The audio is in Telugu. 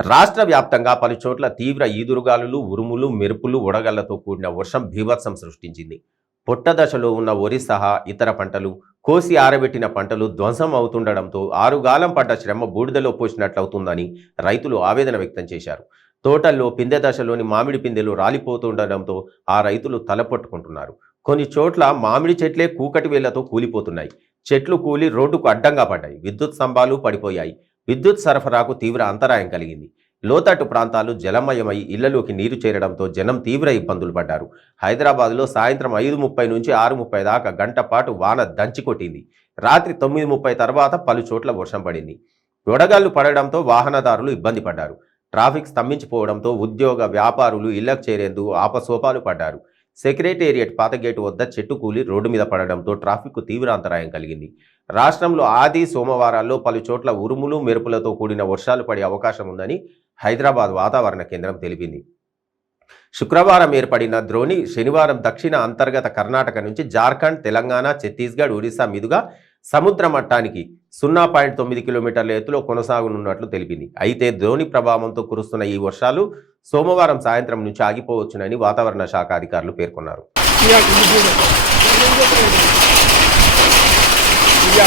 రాష్ట్ర వ్యాప్తంగా పలు చోట్ల తీవ్ర ఈదురుగాలులు, ఉరుములు, మెరుపులు, వడగళ్లతో కూడిన వర్షం బీభత్సం సృష్టించింది. పొట్ట దశలో ఉన్న వరి సహా ఇతర పంటలు, కోసి ఆరబెట్టిన పంటలు ధ్వంసం అవుతుండడంతో ఆరుగాలం పడ్డ శ్రమ బూడిదలో పోసినట్లవుతుందని రైతులు ఆవేదన వ్యక్తం చేశారు. తోటల్లో పిందె దశలోని మామిడి పిందెలు రాలిపోతుండడంతో ఆ రైతులు తలపట్టుకుంటున్నారు. కొన్ని చోట్ల మామిడి చెట్లే కూకటి వేళ్లతో కూలిపోతున్నాయి. చెట్లు కూలి రోడ్డుకు అడ్డంగా పడ్డాయి. విద్యుత్ స్తంభాలు పడిపోయాయి. విద్యుత్ సరఫరాకు తీవ్ర అంతరాయం కలిగింది. లోతట్టు ప్రాంతాలు జలమయమై ఇళ్లలోకి నీరు చేరడంతో జనం తీవ్ర ఇబ్బందులు పడ్డారు. హైదరాబాద్లో సాయంత్రం 5:30 నుంచి 6:30 దాకా గంట పాటు వాన దంచికొట్టింది. రాత్రి 9:30 తర్వాత పలు చోట్ల వర్షం పడింది. వడగాళ్లు పడడంతో వాహనదారులు ఇబ్బంది పడ్డారు. ట్రాఫిక్ స్తంభించిపోవడంతో ఉద్యోగ వ్యాపారులు ఇళ్లకు చేరేందుకు ఆపసోపాలు పడ్డారు. సెక్రటేరియట్ పాతగేటు వద్ద చెట్టు కూలి రోడ్డు మీద పడడంతో ట్రాఫిక్కు తీవ్ర అంతరాయం కలిగింది. రాష్ట్రంలో ఆది సోమవారాల్లో పలు చోట్ల ఉరుములు మెరుపులతో కూడిన వర్షాలు పడే అవకాశం ఉందని హైదరాబాద్ వాతావరణ కేంద్రం తెలిపింది. శుక్రవారం ఏర్పడిన ద్రోణి శనివారం దక్షిణ అంతర్గత కర్ణాటక నుంచి జార్ఖండ్, తెలంగాణ, ఛత్తీస్గఢ్, ఒడిశా మీదుగా సముద్ర మట్టానికి 0.9 కిలోమీటర్ల ఎత్తులో కొనసాగనున్నట్లు తెలిపింది. అయితే ద్రోణి ప్రభావంతో కురుస్తున్న ఈ వర్షాలు సోమవారం సాయంత్రం నుంచి ఆగిపోవచ్చునని వాతావరణ శాఖ అధికారులు పేర్కొన్నారు. Ya,